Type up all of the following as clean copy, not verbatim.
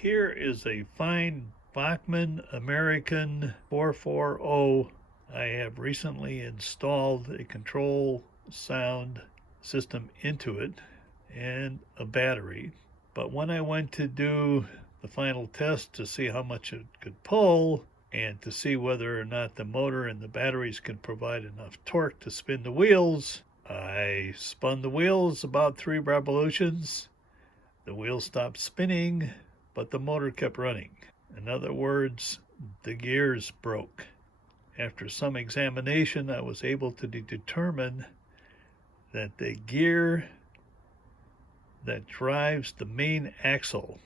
Here is a fine Bachmann American 440. I have recently installed a control sound system into it and a battery. But when I went to do the final test to see how much it could pull and to see whether or not the motor and the batteries could provide enough torque to spin the wheels, I spun the wheels about 3 revolutions. The wheels stopped spinning, but the motor kept running. In other words, the gears broke. After some examination, I was able to determine that the gear that drives the main axle,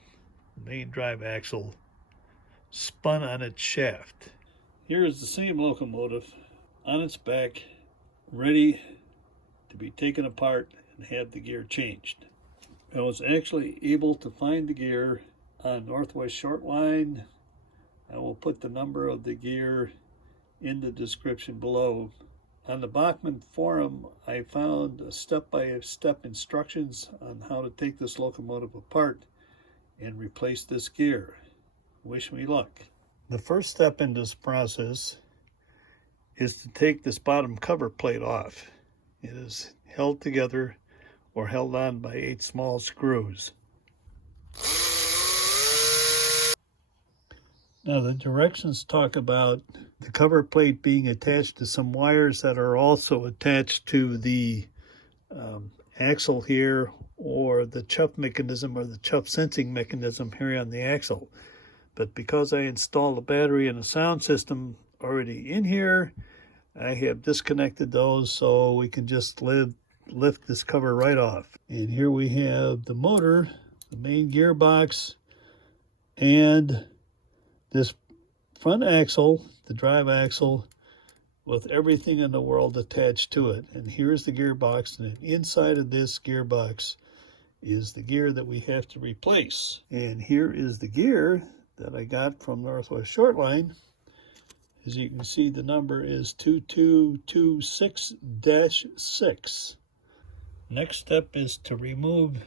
the main drive axle, spun on its shaft. Here is the same locomotive on its back, ready to be taken apart and have the gear changed. I was actually able to find the gear on Northwest Short Line. I will put the number of the gear in the description below. On the Bachmann forum, I found step-by-step instructions on how to take this locomotive apart and replace this gear. Wish me luck. The first step in this process is to take this bottom cover plate off. It is held together or held on by 8 small screws. Now the directions talk about the cover plate being attached to some wires that are also attached to the axle here, or the chuff mechanism or the chuff sensing mechanism here on the axle. But because I installed a battery and a sound system already in here, I have disconnected those so we can just lift this cover right off. And here we have the motor, the main gearbox, and this front axle, the drive axle, with everything in the world attached to it. And here's the gearbox, and inside of this gearbox is the gear that we have to replace. And here is the gear that I got from Northwest Short Line. As you can see, the number is 2226-6. Next step is to remove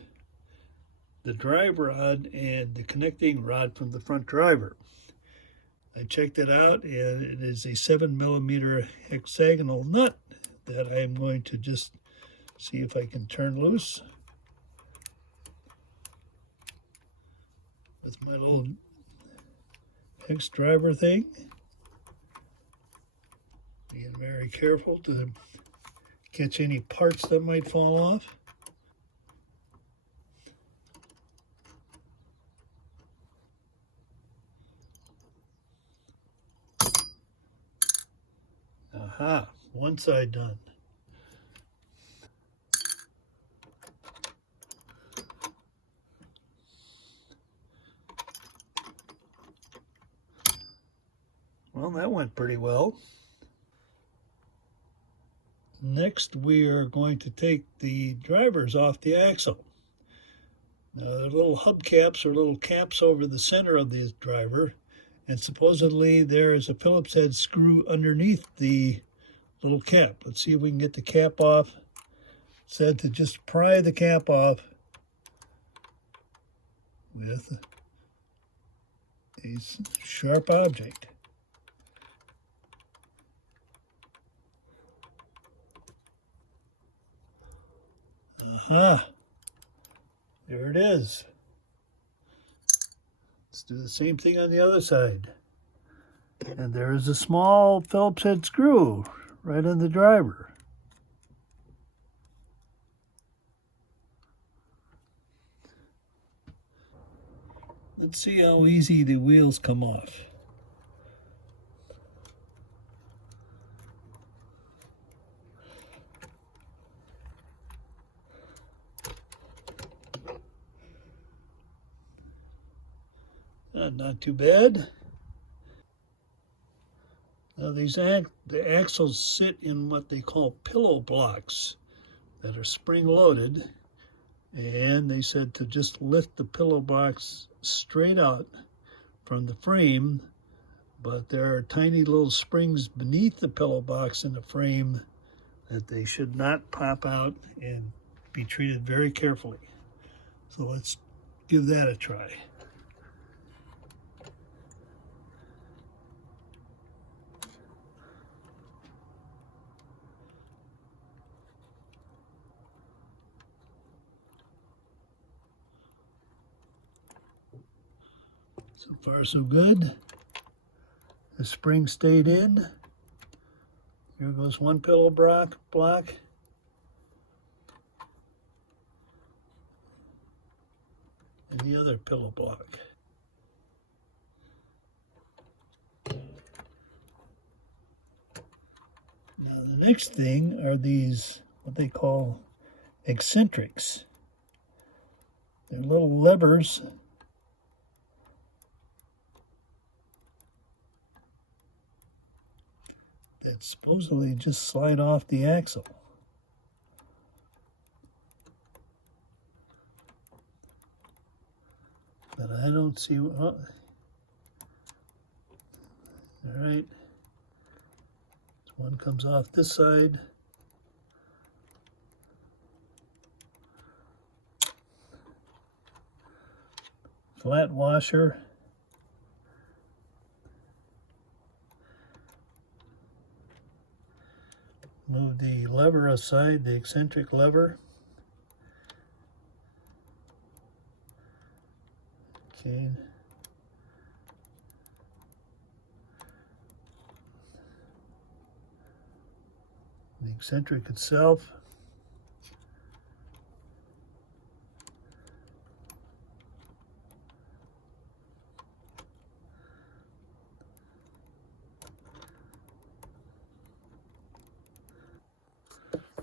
the drive rod and the connecting rod from the front driver. I checked it out, and it is a 7mm hexagonal nut that I am going to just see if I can turn loose with my little hex driver thing. Being very careful to catch any parts that might fall off. Aha, one side done. Well, that went pretty well. Next, we are going to take the drivers off the axle. Now, there are little hubcaps or little caps over the center of the driver, and supposedly there is a Phillips head screw underneath the little cap. Let's see if we can get the cap off. It said to just pry the cap off with a sharp object. Aha, there it is. Let's do the same thing on the other side. And there is a small Phillips head screw right on the driver. Let's see how easy the wheels come off. Not too bad. Now the axles sit in what they call pillow blocks that are spring-loaded, and they said to just lift the pillow box straight out from the frame, but there are tiny little springs beneath the pillow box in the frame that they should not pop out and be treated very carefully. So let's give that a try. So far so good. The spring stayed in. Here goes one pillow block. And the other pillow block. Now the next thing are these, what they call eccentrics. They're little levers that supposedly just slide off the axle. But I don't see, all right. One comes off this side. Flat washer. Move the lever aside, the eccentric lever. Okay. The eccentric itself.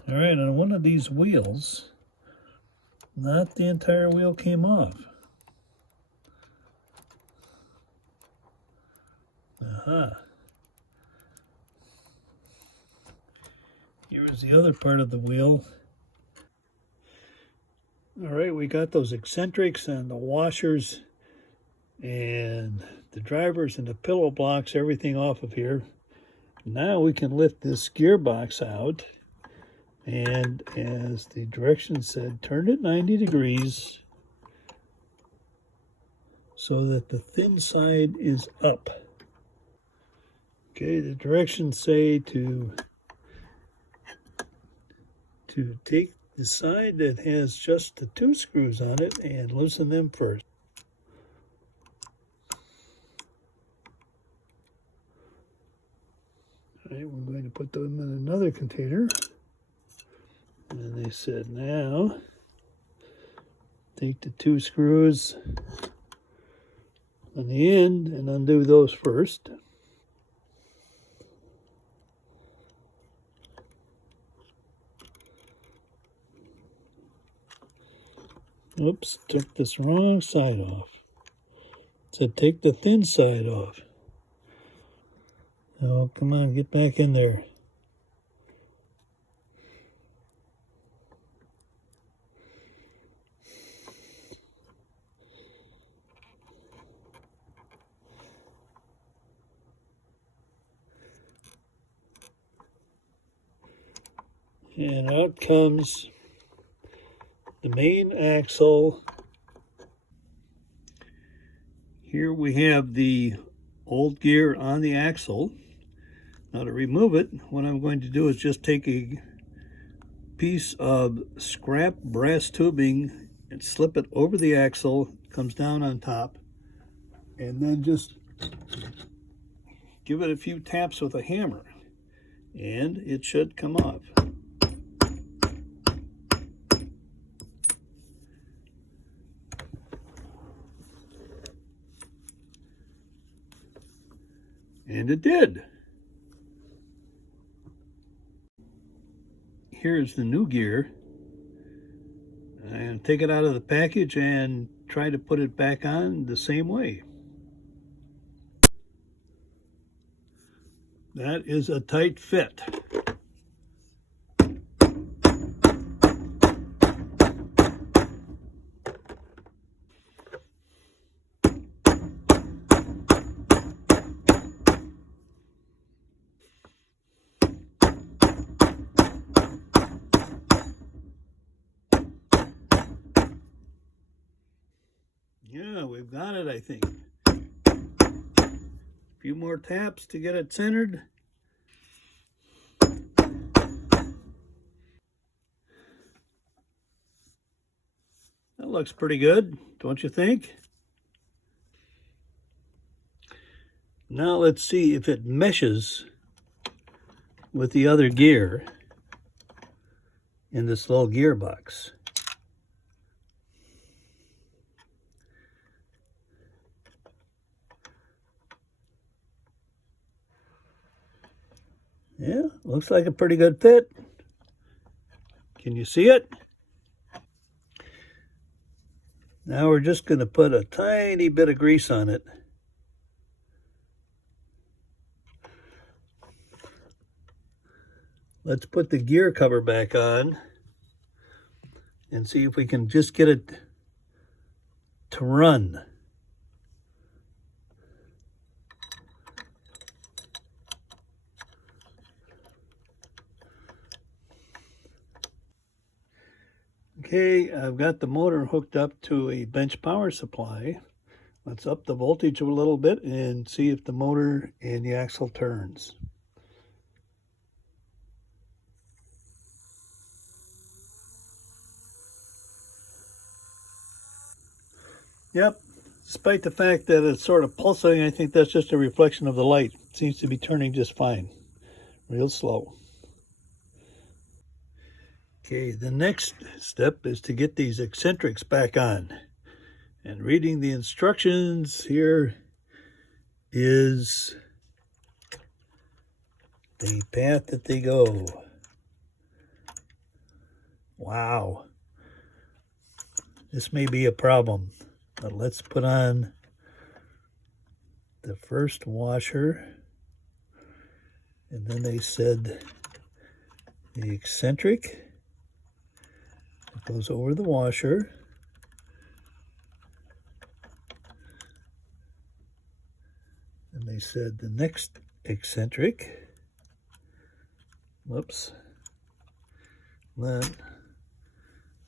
All right, on one of these wheels, not the entire wheel came off. Aha. Here is the other part of the wheel. All right, we got those eccentrics and the washers and the drivers and the pillow blocks, everything off of here. Now we can lift this gearbox out, and as the directions said, turn it 90 degrees so that the thin side is up. Okay, the directions say to take the side that has just the 2 screws on it and loosen them first. All right, we're going to put them in another container. And they said now take the 2 screws on the end and undo those first. Oops, took this wrong side off. So take the thin side off. Oh, come on, get back in there. And out comes the main axle. Here we have the old gear on the axle. Now to remove it, what I'm going to do is just take a piece of scrap brass tubing and slip it over the axle, comes down on top, and then just give it a few taps with a hammer, and it should come off. And it did. Here's the new gear. And take it out of the package and try to put it back on the same way. That is a tight fit. Yeah, we've got it, I think. A few more taps to get it centered. That looks pretty good, don't you think? Now let's see if it meshes with the other gear in this little gearbox. Yeah, looks like a pretty good fit. Can you see it? Now we're just going to put a tiny bit of grease on it. Let's put the gear cover back on and see if we can just get it to run. Okay, I've got the motor hooked up to a bench power supply. Let's up the voltage a little bit and see if the motor and the axle turns. Yep, despite the fact that it's sort of pulsating, I think that's just a reflection of the light. It seems to be turning just fine, real slow. Okay, the next step is to get these eccentrics back on. And reading the instructions, here is the path that they go. Wow. This may be a problem, but let's put on the first washer. And then they said the eccentric goes over the washer. And they said the next eccentric, whoops, then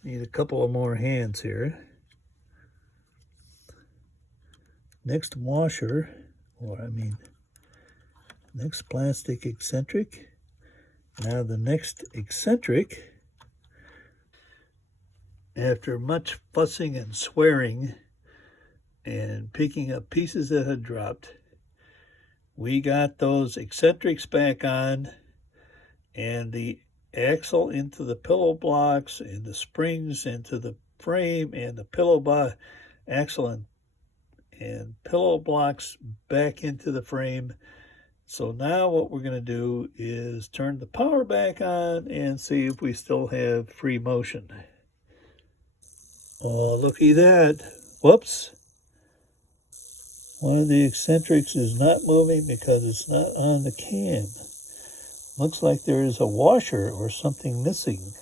need a couple of more hands here. Next washer, next plastic eccentric. Now the next eccentric. After much fussing and swearing and picking up pieces that had dropped, we got those eccentrics back on and the axle into the pillow blocks and the springs into the frame and the pillow axle and pillow blocks back into the frame. So now what we're going to do is turn the power back on and see if we still have free motion. Oh, looky that. Whoops. One of the eccentrics is not moving because it's not on the cam. Looks like there is a washer or something missing.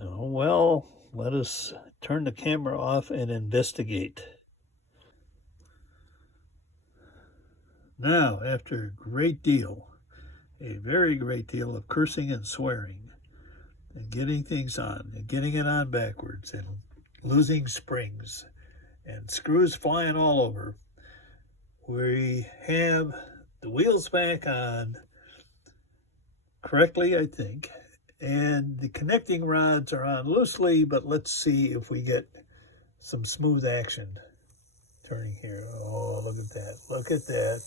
Oh, well, let us turn the camera off and investigate. Now, after a very great deal of cursing and swearing, and getting things on, and getting it on backwards, and losing springs, and screws flying all over, we have the wheels back on correctly, I think, and the connecting rods are on loosely, but let's see if we get some smooth action turning here. Oh, look at that. Look at that.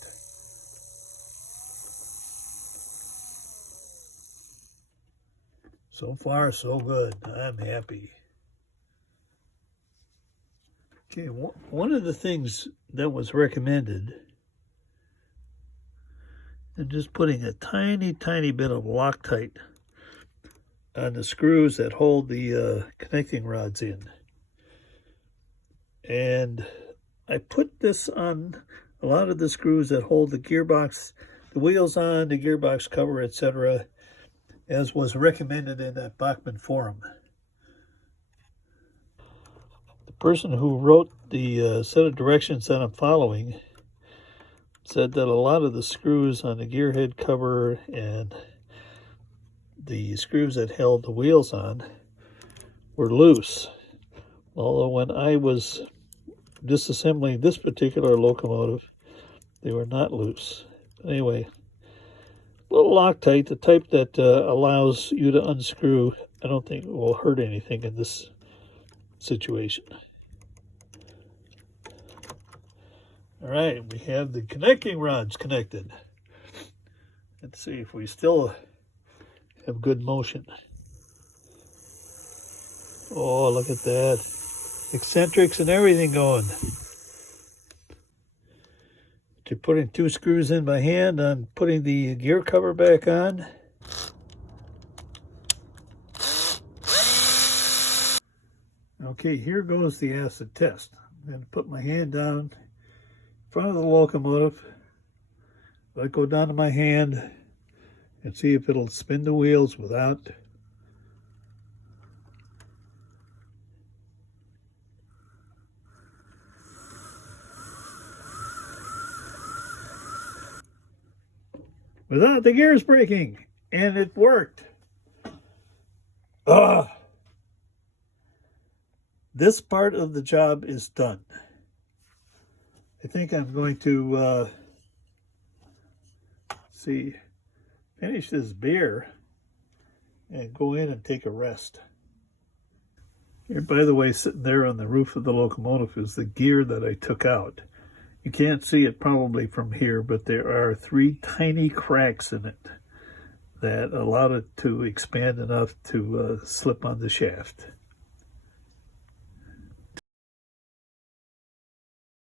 So far, so good. I'm happy. Okay, one of the things that was recommended, and just putting a tiny, tiny bit of Loctite on the screws that hold the connecting rods in. And I put this on a lot of the screws that hold the gearbox, the wheels on, the gearbox cover, etc., as was recommended in that Bachmann forum. The person who wrote the set of directions that I'm following said that a lot of the screws on the gearhead cover and the screws that held the wheels on were loose. Although when I was disassembling this particular locomotive, they were not loose. But anyway, a little Loctite, the type that allows you to unscrew, I don't think it will hurt anything in this situation. All right, we have the connecting rods connected. Let's see if we still have good motion. Oh, look at that. Eccentrics and everything going. To putting 2 screws in by hand, I'm putting the gear cover back on. Okay, here goes the acid test. I'm going to put my hand down in front of the locomotive. Let it go down to my hand and see if it'll spin the wheels without the gears braking. And it worked. This part of the job is done. I think I'm going to finish this beer and go in and take a rest. Here, by the way, sitting there on the roof of the locomotive is the gear that I took out. You can't see it probably from here, but there are 3 tiny cracks in it that allowed it to expand enough to slip on the shaft.